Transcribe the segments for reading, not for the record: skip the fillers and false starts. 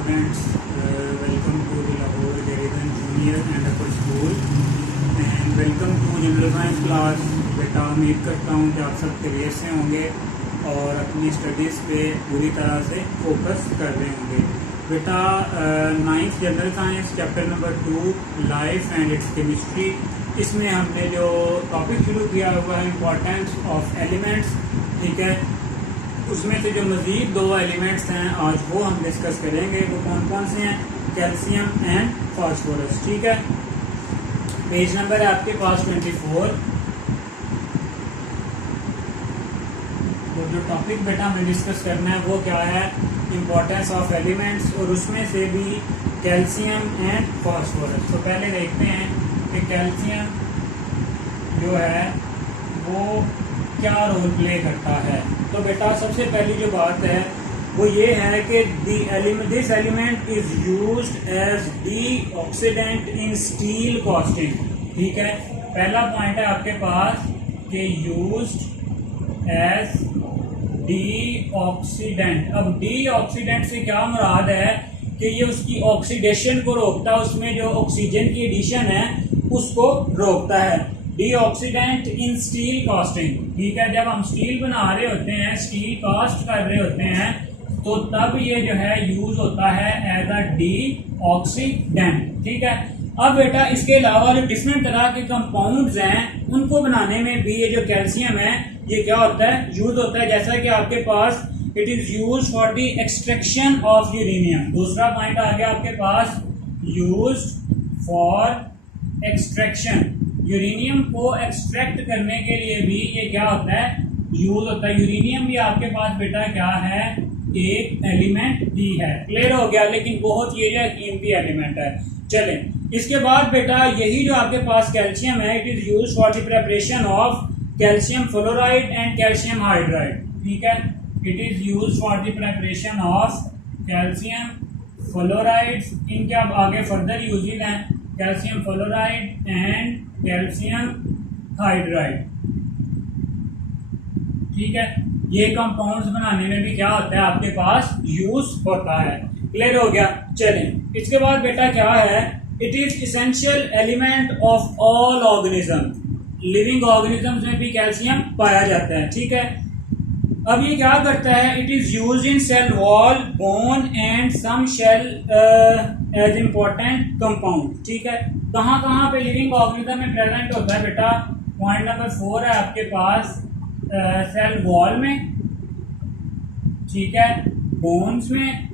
students, welcome to the Lahore Garrison Junior and Upper School and welcome to general science class. बेटा उम्मीद करता हूँ कि आप सब क्लियर से होंगे और अपनी स्टडीज़ पे पूरी तरह से फोकस कर रहे होंगे। बेटा ninth general science chapter number 2 life and it's chemistry, इसमें हमने जो टॉपिक शुरू किया हुआ है इम्पोर्टेंस ऑफ एलिमेंट्स, ठीक है। उसमें से जो मज़ीद 2 एलिमेंट्स हैं आज वो हम डिस्कस करेंगे। वो कौन कौन से हैं? कैल्शियम एंड फास्फोरस, ठीक है। पेज नंबर है आपके पास 24। तो जो टॉपिक बेटा हमें डिस्कस करना है वो क्या है? इम्पोर्टेंस ऑफ एलिमेंट्स, और उसमें से भी कैल्शियम एंड फास्फोरस। तो पहले देखते हैं कि कैल्शियम जो है वो क्या रोल प्ले करता है। तो बेटा सबसे पहली जो बात है वो ये है कि this element is used as deoxidant in steel casting, ठीक है। पहला पॉइंट है आपके पास कि यूज्ड एज डीऑक्सीडेंट। अब डीऑक्सीडेंट से क्या मुराद है कि ये उसकी ऑक्सीडेशन को रोकता है, उसमें जो ऑक्सीजन की एडिशन है उसको रोकता है। डीऑक्सीडेंट इन स्टील कास्टिंग, ठीक है। जब हम स्टील बना रहे होते हैं, स्टील कास्ट कर रहे होते हैं, तो तब ये जो है यूज होता है एज अ डीऑक्सीडेंट, ठीक है। अब बेटा इसके अलावा जो डिफरेंट तरह के कंपाउंड्स हैं उनको बनाने में भी ये जो कैल्शियम है ये क्या होता है? यूज होता है। जैसा कि आपके पास it is use for the extraction of uranium. दूसरा पॉइंट आ गया आपके पास, यूज फॉर एक्सट्रैक्शन। यूरेनियम को एक्सट्रैक्ट करने के लिए भी ये क्या होता है? यूज होता है। यूरेनियम भी आपके पास बेटा क्या है? एक एलिमेंट भी है। क्लियर हो गया? लेकिन बहुत ये जो कीमती एलिमेंट है। चलें, इसके बाद बेटा यही जो आपके पास कैल्शियम है, it is use for the preparation of calcium fluoride and calcium hydride, ठीक है। It is use for the preparation of calcium fluorides. इनके अब आगे फर्दर यूजेज हैं, calcium fluoride and calcium hydride, ठीक है। ये कंपाउंड्स बनाने में भी क्या होता है? आपके पास यूज होता है। क्लियर हो गया? चलें, इसके बाद बेटा क्या है? It is essential element of all organism. Living organisms में भी कैल्शियम पाया जाता है, ठीक है। अब ये क्या करता है? It is use in cell wall, bone and some shell as important compound, ठीक है। कहाँ कहाँ पे लिविंग ऑर्गेनिज्म में प्रेजेंट होता है बेटा? पॉइंट नंबर 4 है आपके पास सेल वॉल में, ठीक है, बोन्स में,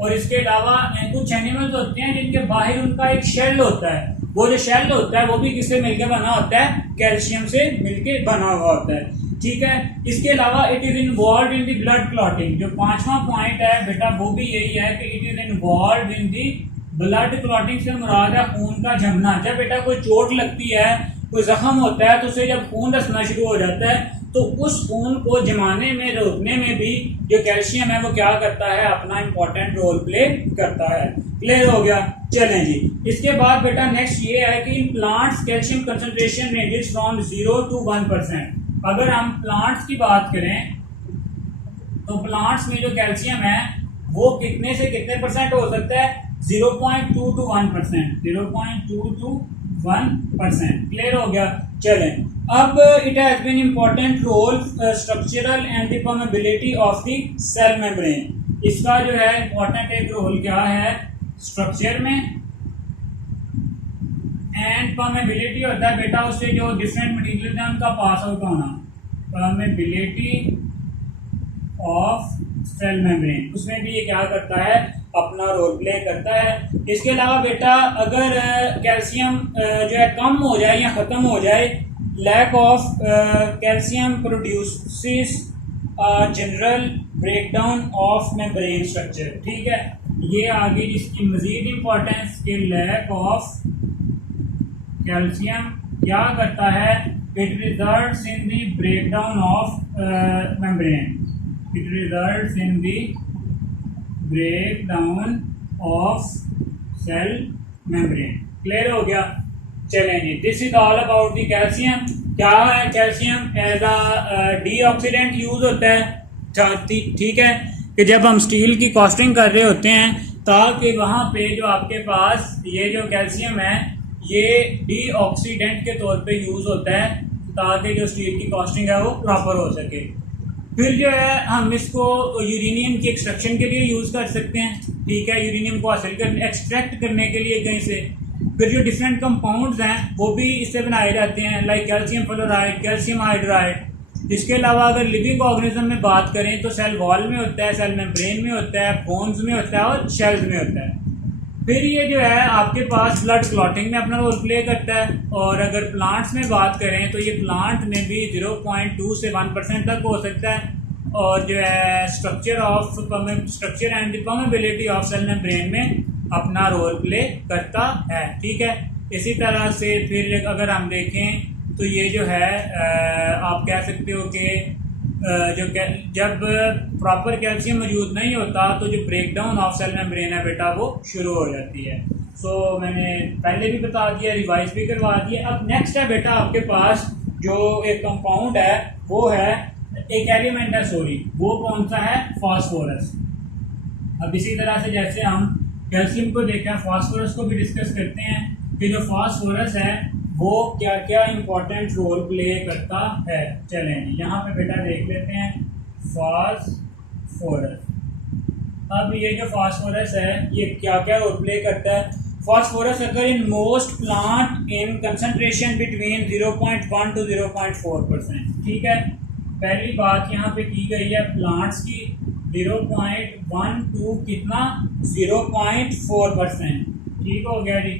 और इसके अलावा कुछ एनिमल्स होते हैं जिनके बाहर उनका एक शेल होता है। वो जो शेल होता है वो भी किससे मिलकर बना होता है? कैल्शियम से मिलकर बना हुआ होता है, ठीक है। इसके अलावा it is involve in the blood clotting. जो 5वां पॉइंट है बेटा वो भी यही है कि it is involve in the blood clotting से मुराद है खून का जमना। जब बेटा कोई चोट लगती है, कोई जख्म होता है, तो उसे जब खून रसना शुरू हो जाता है तो उस खून को जमाने में, रोकने में भी जो कैल्शियम है वो क्या करता है? अपना इंपॉर्टेंट रोल प्ले करता है। क्लियर हो गया? चलें जी, इसके बाद बेटा नेक्स्ट ये है कि in plants calcium concentration ranges from 0 to 1%। अगर हम प्लांट्स की बात करें तो प्लांट्स में जो कैल्शियम है वो कितने से कितने परसेंट हो सकता है? 0.2 to 1%, 0.2 to 1%। क्लियर हो गया? चलें, अब it has been important role structural and the permeability of the cell membrane. इसका जो है इंपॉर्टेंट एक रोल क्या है? स्ट्रक्चर में, एंड परमेबिलिटी होता है बेटा उससे जो डिफरेंट मटेरियल है उनका पास आउट होना। परमेबिलिटी ऑफ सेल मेम्ब्रेन, उसमें भी ये क्या करता है? अपना रोल प्ले करता है। इसके अलावा बेटा अगर कैल्शियम जो है कम हो जाए या खत्म हो जाए, lack of calcium produces general breakdown of membrane structure, ठीक है। ये आगे जिसकी मजीद इंपॉर्टेंस के लैक ऑफ कैल्शियम क्या करता है? It results in the breakdown of membrane. It results in the breakdown of cell membrane. Clear हो गया? चलें जी, this is all about the calcium. क्या है calcium? As a deoxidant use होता है, ठीक है। कि जब हम स्टील की कॉस्टिंग कर रहे होते हैं ताकि वहाँ पे जो आपके पास ये जो कैल्शियम है ये डीऑक्सीडेंट के तौर पे यूज़ होता है ताकि जो स्टील की कॉस्टिंग है वो प्रॉपर हो सके। फिर जो है हम इसको यूरेनियम की एक्सट्रैक्शन के लिए यूज़ कर सकते हैं, ठीक है, यूरेनियम को हासिल कर एक्सट्रैक्ट करने के लिए कहीं से। फिर जो डिफरेंट कंपाउंड्स हैं वो भी इससे बनाए जाते हैं, like calcium fluoride, calcium hydride. इसके अलावा अगर लिविंग ऑर्गेनिज्म में बात करें तो सेल वॉल में होता है, सेल मेम्ब्रेन में होता है, बोन्स में होता है और शेल्स में होता है। फिर ये जो है आपके पास ब्लड क्लॉटिंग में अपना रोल प्ले करता है। और अगर प्लांट्स में बात करें तो ये प्लांट में भी 0.2 से 1% तक हो सकता है। और जो है structure and permeability of cell membrane में अपना रोल प्ले करता है, ठीक है। इसी तरह से फिर अगर हम देखें तो ये जो है आप कह सकते हो कि जब प्रॉपर कैल्शियम मौजूद नहीं होता तो जो break down of cell membrane है बेटा वो शुरू हो जाती है। सो मैंने पहले भी बता दिया, रिवाइज भी करवा दिया। अब नेक्स्ट है बेटा आपके पास जो एक कंपाउंड है वो है, एक एलिमेंट है सॉरी, वो कौन सा है, फास्फोरस। अब इसी तरह से जैसे हम कैल्शियम को देखा, फास्फोरस को भी डिस्कस करते हैं कि जो फास्फोरस है वो क्या क्या इंपॉर्टेंट रोल प्ले करता है। चलें यहाँ पे बेटा देख लेते हैं फास्फोरस। अब ये जो फास्फोरस है ये क्या क्या रोल प्ले करता है। फास्फोरस अगर in most plant in concentration between 0.1 to 0.4%, ठीक है। पहली बात यहाँ पे की गई है प्लांट्स की 0.1 to कितना 0.4%, ठीक हो गया जी।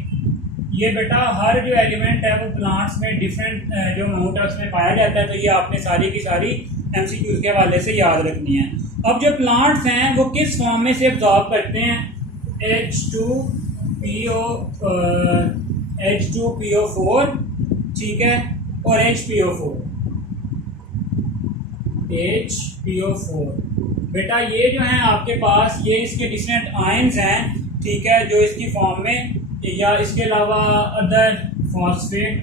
ये बेटा हर जो एलिमेंट है वो प्लांट्स में डिफरेंट जो अमाउंट है उसमें पाया जाता है, तो ये आपने सारी की सारी एमसीक्यूज के हवाले से याद रखनी है। अब जो प्लांट्स हैं वो किस फॉर्म में से एब्जॉर्ब करते हैं, H2PO4, ठीक है, और HPO4 बेटा ये जो है आपके पास ये इसके डिफरेंट आयंस हैं, ठीक है, जो इसकी फॉर्म में, या इसके अलावा अदर फॉस्फेट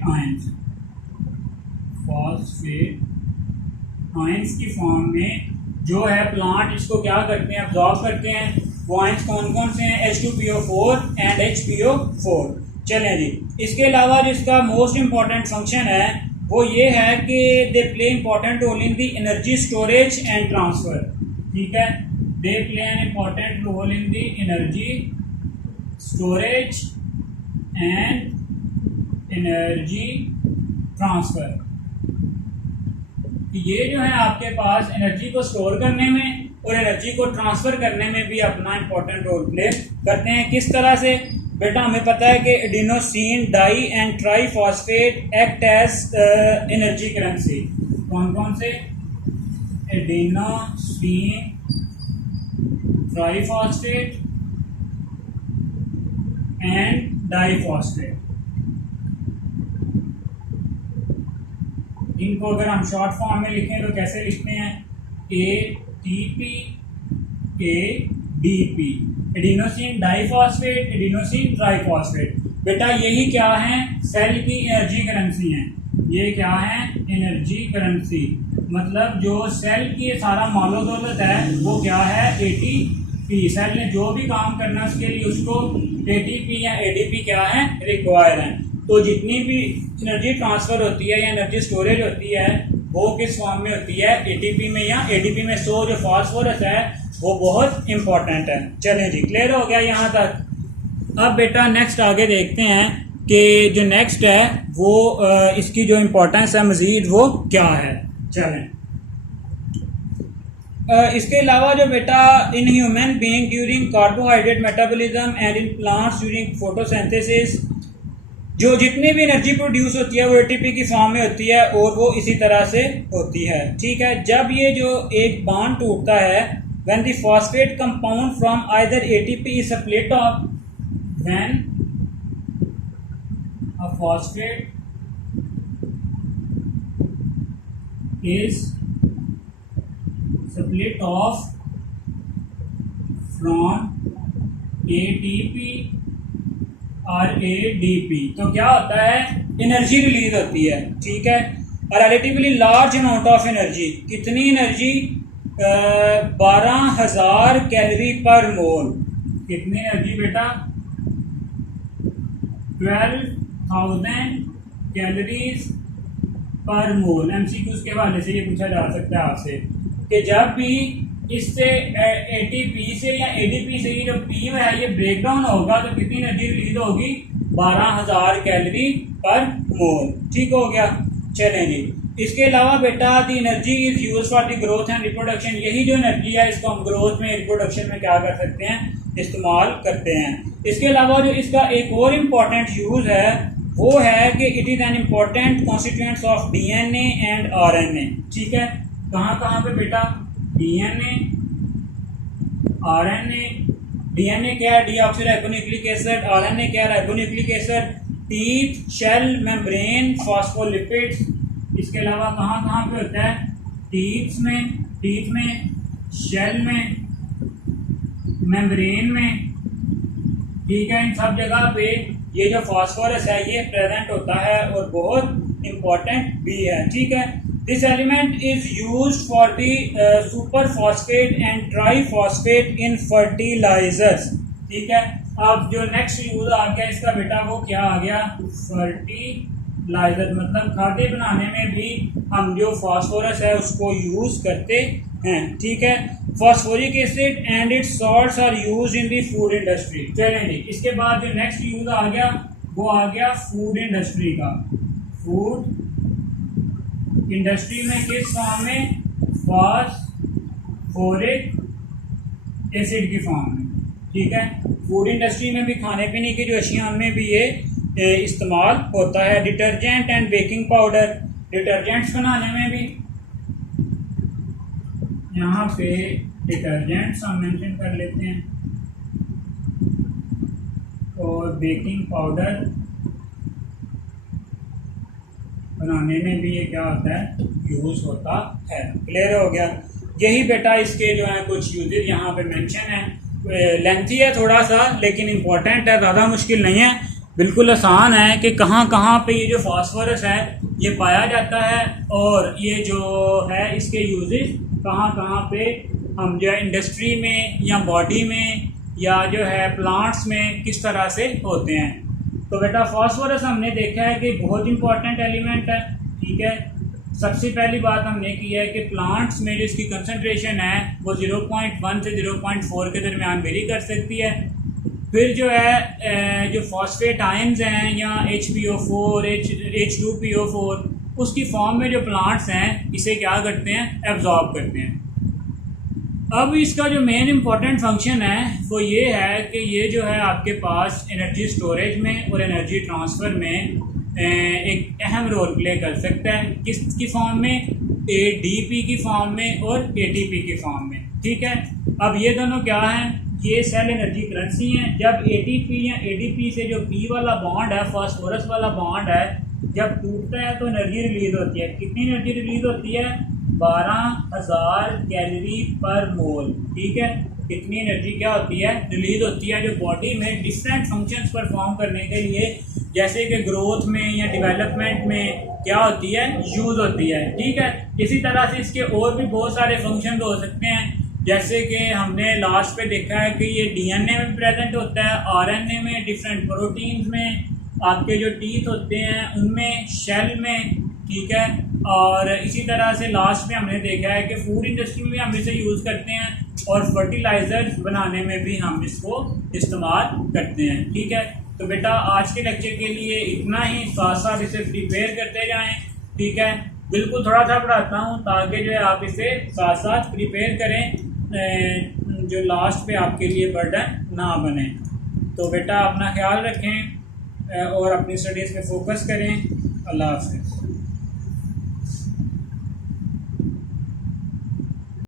आयंस की फॉर्म में जो है प्लांट इसको क्या करते हैं, अब्जॉर्ब करते हैं। वो आयंस कौन कौन से हैं, H2PO4 एंड HPO4। चलें जी, इसके अलावा जो इसका मोस्ट इम्पॉर्टेंट फंक्शन है वो ये है कि they play important role in the energy storage and transfer, ठीक है। They play an important role in the energy storage and energy transfer. ये जो है आपके पास एनर्जी को स्टोर करने में और एनर्जी को ट्रांसफर करने में भी अपना इंपॉर्टेंट रोल प्ले करते हैं। किस तरह से बेटा, हमें पता है कि adenosine di and triphosphate act as energy currency. कौन कौन से, एडिनोसिन ट्राईफॉस्फेट एंड डाईफॉस्फेट। इनको अगर हम शॉर्ट फॉर्म में लिखें तो कैसे लिखते हैं, ATP ADP, adenosine diphosphate, adenosine triphosphate. बेटा यही क्या है, सेल की एनर्जी करेंसी है। ये क्या है, एनर्जी करेंसी, मतलब जो सेल की सारा मालो दौलत है वो क्या है, ATP। सेल ने जो भी काम करना उसके लिए उसको ATP या ADP क्या है, रिक्वायर है। तो जितनी भी एनर्जी ट्रांसफर होती है या एनर्जी स्टोरेज होती है वो किस फॉर्म में होती है, ATP में या ADP में। सो जो फास्फोरस है वो बहुत इंपॉर्टेंट है। चलें जी, क्लियर हो गया यहाँ तक। अब बेटा नेक्स्ट आगे देखते हैं कि जो नेक्स्ट है वो इसकी जो इम्पोर्टेंस है मजीद वो क्या है। चलें, इसके अलावा जो बेटा in human being during carbohydrate metabolism and in plants during photosynthesis, जो जितनी भी एनर्जी प्रोड्यूस होती है वो ATP की फॉर्म में होती है और वो इसी तरह से होती है, ठीक है। जब ये जो एक बॉन्ड टूटता है, when the phosphate compound from either ATP is split off, when a phosphate is split off from ATP और ADP, तो क्या होता है, एनर्जी रिलीज होती है, ठीक है। Relatively large amount of energy, कितनी एनर्जी, 12,000 कैलोरी पर मोल। कितनी एनर्जी बेटा? 12,000 कैलोरीज पर मोल। एमसीक्यूज के हवाले से ये पूछा जा सकता है आपसे कि जब भी इससे एटीपी से या एडीपी से ये जो पी है ये ब्रेक डाउन होगा तो कितनी एनर्जी रिलीज होगी? 12,000 कैलोरी पर मोल। ठीक हो गया। चलें जी, इसके अलावा बेटा दी energy is use for the growth and reproduction. यही जो एनर्जी है इसको हम ग्रोथ में, रिप्रोडक्शन में क्या कर सकते हैं? इस्तेमाल करते हैं। इसके अलावा जो इसका एक और इम्पॉर्टेंट यूज है वो है कि it is an important constituents of DNA and RNA. ठीक है, कहाँ कहाँ पे बेटा? DNA, RNA. डीएनए क्या है? Deoxyribonucleic acid. आरएनए क्या है? Ribonucleic acid. Teeth, shell, membrane, phospholipids. इसके अलावा कहाँ कहाँ पे होता है? टीथ में, शेल में, मेम्ब्रेन में। ठीक है, इन सब जगह पे ये जो फास्फोरस है ये प्रेजेंट होता है और बहुत इंपॉर्टेंट भी है। ठीक है, this element is used for the super phosphate and tri phosphate in fertilisers. ठीक है, अब जो नेक्स्ट यूज आ गया इसका बेटा वो क्या आ गया? फर्टिलाइजर, मतलब खाद्य बनाने में भी हम जो फास्फोरस है उसको यूज करते हैं। ठीक है, phosphoric acid and its salts are used in the food industry. चलें जी, इसके बाद जो नेक्स्ट यूज आ गया वो आ गया फूड इंडस्ट्री का। फूड इंडस्ट्री में किस फॉर्म में? फॉस्फोरिक एसिड की फॉर्म में। ठीक है, फूड इंडस्ट्री में भी खाने पीने की जो अशिया में भी ये इस्तेमाल होता है। Detergent and baking powder, detergents बनाने में भी यहाँ पे डिटर्जेंट्स हम मेंशन कर लेते हैं और बेकिंग पाउडर बनाने में भी ये क्या होता है? यूज होता है। क्लियर हो गया? यही बेटा इसके जो है कुछ यूजेस यहाँ पे मेंशन है। लेंथी है थोड़ा सा लेकिन इम्पोर्टेंट है, ज़्यादा मुश्किल नहीं है, बिल्कुल आसान है कि कहाँ कहाँ पे ये जो फास्फोरस है ये पाया जाता है और ये जो है इसके यूजेस कहाँ कहाँ पे हम जो है इंडस्ट्री में या बॉडी में या जो है प्लांट्स में किस तरह से होते हैं। तो बेटा फास्फोरस हमने देखा है कि बहुत इंपॉर्टेंट एलिमेंट है। ठीक है, सबसे पहली बात हमने की है कि प्लांट्स में जो इसकी कंसंट्रेशन है वो 0.1 से 0.4 के दरमियान वेरी कर सकती है। फिर जो है जो फॉस्फेट आयंस हैं या HPO4, H2PO4 उसकी फॉर्म में जो प्लांट्स हैं इसे क्या करते हैं? एब्जॉर्ब करते हैं। अब इसका जो मेन इम्पॉर्टेंट फंक्शन है वो ये है कि ये जो है आपके पास एनर्जी स्टोरेज में और एनर्जी ट्रांसफ़र में एक अहम रोल प्ले कर सकता है। किसकी फॉर्म में? ADP की फॉर्म में और ATP की फॉर्म में। ठीक है, अब ये दोनों क्या हैं? ये सेल एनर्जी करेंसी हैं। जब ATP या ADP से जो P वाला बॉन्ड है, फास्फोरस वाला बॉन्ड है, जब टूटता है तो एनर्जी रिलीज होती है। कितनी एनर्जी रिलीज होती है? 12,000 कैलोरी पर मोल। ठीक है, कितनी एनर्जी क्या होती है? रिलीज होती है, जो बॉडी में डिफरेंट फंक्शंस परफॉर्म करने के लिए जैसे कि ग्रोथ में या डेवलपमेंट में क्या होती है? यूज होती है। ठीक है, इसी तरह से इसके और भी बहुत सारे फंक्शन हो सकते हैं, जैसे कि हमने लास्ट पे देखा है कि ये DNA में प्रेजेंट होता है, RNA में, डिफरेंट प्रोटीन्स में, आपके जो टीथ होते हैं उनमें, शेल में। ठीक है, और इसी तरह से लास्ट में हमने देखा है कि फूड इंडस्ट्री में भी हम इसे यूज़ करते हैं और फर्टिलाइजर्स बनाने में भी हम इसको इस्तेमाल करते हैं। ठीक है, तो बेटा आज के लेक्चर के लिए इतना ही, साथ साथ इसे प्रिपेयर करते जाएं। ठीक है, बिल्कुल थोड़ा सा पढ़ाता हूँ ताकि जो है आप इसे साथ साथ प्रिपेयर करें, जो लास्ट पे आपके लिए बर्डन ना बने। तो बेटा अपना ख्याल रखें और अपनी स्टडीज़ पे फोकस करें। अल्लाह हाफ़िज़।